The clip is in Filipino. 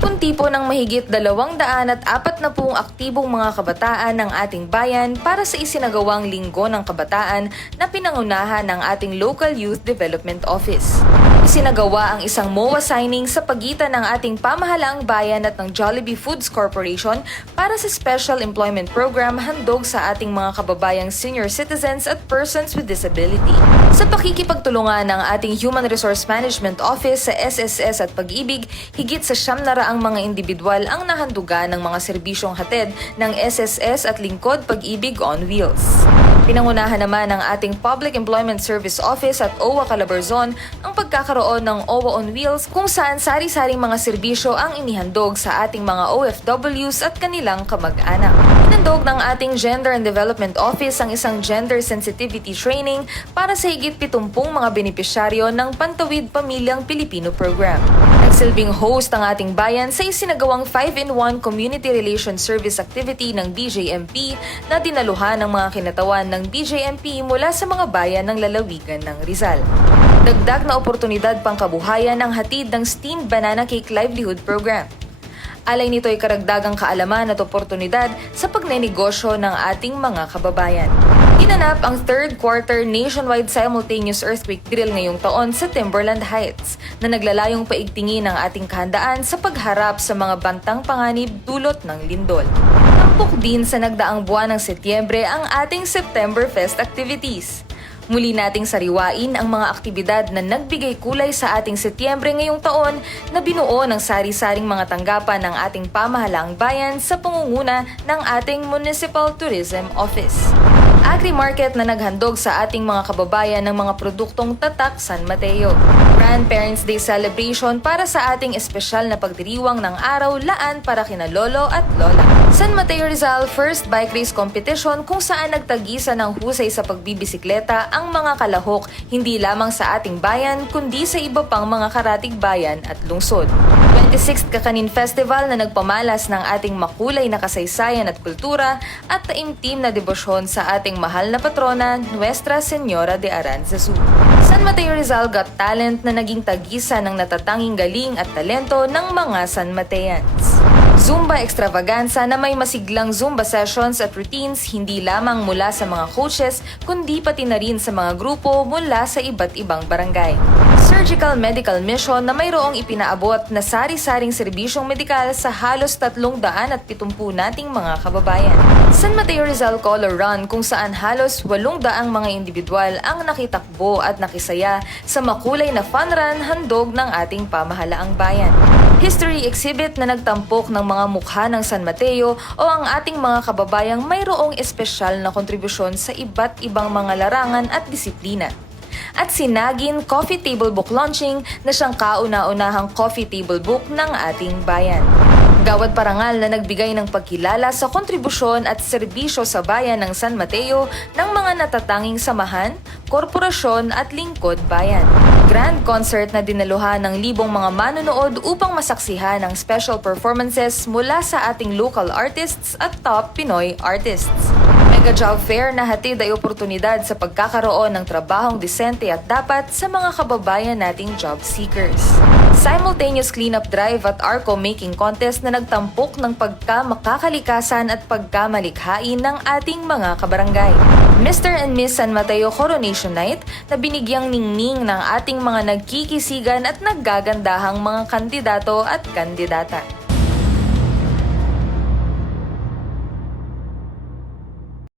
Tipon-tipon ng mahigit 240 aktibong mga kabataan ng ating bayan para sa isinagawang Linggo ng Kabataan na pinangunahan ng ating Local Youth Development Office. Isinagawa ang isang MOA signing sa pagitan ng ating pamahalaang bayan at ng Jollibee Foods Corporation para sa Special Employment Program handog sa ating mga kababayang senior citizens at persons with disability. Sa pakikipagtulungan ng ating Human Resource Management Office sa SSS at Pag-ibig, higit sa 700 mga individual ang nahandugan ng mga serbisyong hatid ng SSS at Lingkod Pag-ibig on Wheels. Pinangunahan naman ng ating Public Employment Service Office at OWA Calabarzon ang pagkakaroon ng OWA on Wheels kung saan sari-saring mga serbisyo ang inihandog sa ating mga OFWs at kanilang kamag-anak. Inandog ng ating Gender and Development Office ang isang gender sensitivity training para sa higit 70 mga benepisyaryo ng Pantawid Pamilyang Pilipino Program. Nagsilbing host ang ating bayan sa isinagawang 5-in-1 Community Relations Service Activity ng BJMP na dinaluhan ng mga kinatawan ng BJMP mula sa mga bayan ng lalawigan ng Rizal. Dagdag na oportunidad pangkabuhayan ang hatid ng Steamed Banana Cake Livelihood Program. Alay nito ay karagdagang kaalaman at oportunidad sa pagnenegosyo ng ating mga kababayan. Ginanap ang third quarter nationwide simultaneous earthquake drill ngayong taon sa Timberland Heights na naglalayong paigtingin ang ating kahandaan sa pagharap sa mga bantang panganib dulot ng lindol. Tampok din sa nagdaang buwan ng Setyembre ang ating September Fest activities. Muli nating sariwain ang mga aktibidad na nagbigay kulay sa ating Setyembre ngayong taon na binuo ng sari-saring mga tanggapan ng ating pamahalaang bayan sa pangunguna ng ating Municipal Tourism Office. Agri-market na naghandog sa ating mga kababayan ng mga produktong tatak San Mateo. Grandparents Day celebration para sa ating espesyal na pagdiriwang ng araw laan para kina lolo at lola. San Mateo Rizal First Bike Race Competition kung saan nagtagisa ng husay sa pagbibisikleta ang mga kalahok hindi lamang sa ating bayan kundi sa iba pang mga karatig bayan at lungsod. 26th Kakanin Festival na nagpamalas ng ating makulay na kasaysayan at kultura at taimtim na debosyon sa ating mahal na patrona, Nuestra Señora de Aranzazu. San Mateo Rizal Got Talent na naging tagisa ng natatanging galing at talento ng mga San Mateans. Zumba Extravaganza na may masiglang Zumba sessions at routines hindi lamang mula sa mga coaches kundi pati na rin sa mga grupo mula sa iba't ibang barangay. Surgical Medical Mission na mayroong ipinaabot na sari-saring serbisyong medikal sa halos 370 nating mga kababayan. San Mateo Rizal Color Run kung saan halos 800 mga individual ang nakitakbo at nakisaya sa makulay na fun run handog ng ating pamahalaang bayan. History exhibit na nagtampok ng mga mukha ng San Mateo o ang ating mga kababayang mayroong espesyal na kontribusyon sa iba't ibang mga larangan at disiplina. At sinagin Coffee Table Book Launching na siyang kauna-unahang coffee table book ng ating bayan. Gawad parangal na nagbigay ng pagkilala sa kontribusyon at serbisyo sa bayan ng San Mateo ng mga natatanging samahan, korporasyon at lingkod bayan. Grand concert na dinaluhan ng libong mga manonood upang masaksihan ang special performances mula sa ating local artists at top Pinoy artists. Mega Job Fair na hatid ay oportunidad sa pagkakaroon ng trabahong disente at dapat sa mga kababayan nating job seekers. Simultaneous cleanup drive at Arco Making Contest na nagtampok ng pagkamakalikasan at pagkamalikhain ng ating mga kabarangay. Mr. and Miss San Mateo Coronation Night na binigyang ningning ng ating mga nagkikisigan at naggagandahang mga kandidato at kandidata.